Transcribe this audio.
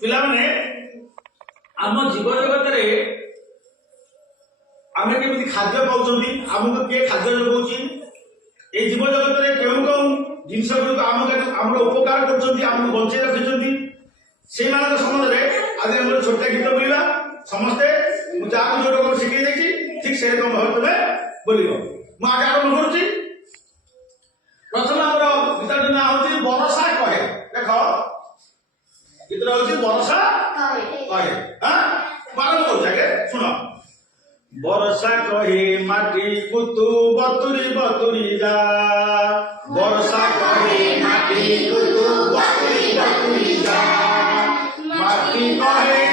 ପିଲାମାନେ ଆମ ଜୀବ ଜଗତରେ ଆମେ କେମିତି ଖାଦ୍ୟ ପାଉଛନ୍ତି, ଆମକୁ କିଏ ଖାଦ୍ୟ ଯୋଗାଉଛି, এই জীব জগତରେ କେଉଁ କେଉଁ ଜିନିଷ ଗୁଡ଼ିକ ଆମର ଉପକାର କରୁଛନ୍ତି, ଆମକୁ ବଞ୍ଚେଇ ରଖିଛନ୍ତି, ସେଇମାନଙ୍କ ସମ୍ବନ୍ଧରେ ଆଜି ଆମର ଛୋଟ ଗୀତ ବୋଲିବା। ସମସ୍ତେ ମୁଁ ଯାହାକୁ ଯୋଉ ରକମ ଶିଖେଇ ଦେଇଛି ଠିକ ସେରକମ ଭାବେ ତମେ ବୋଲିବ। ମୁଁ ଆଗେ ଆରମ୍ଭ କରୁଛି। ପ୍ରଥମେ ଆମର ଗୀତଟିର ନାଁ ହଉଛି ବରଷା କହେ। ଦେଖ ଗୀତଟା ହଉଛି ବରଷା କହେ। ଆରମ୍ଭ କରୁଛି ଆଗେ ଶୁଣ। বর্ষা কহে মাটি কুতু বতুরি বতুরি যা, বর্ষা কহে মাটি কুতু বতুরি বতুরি যা, মাটি কহে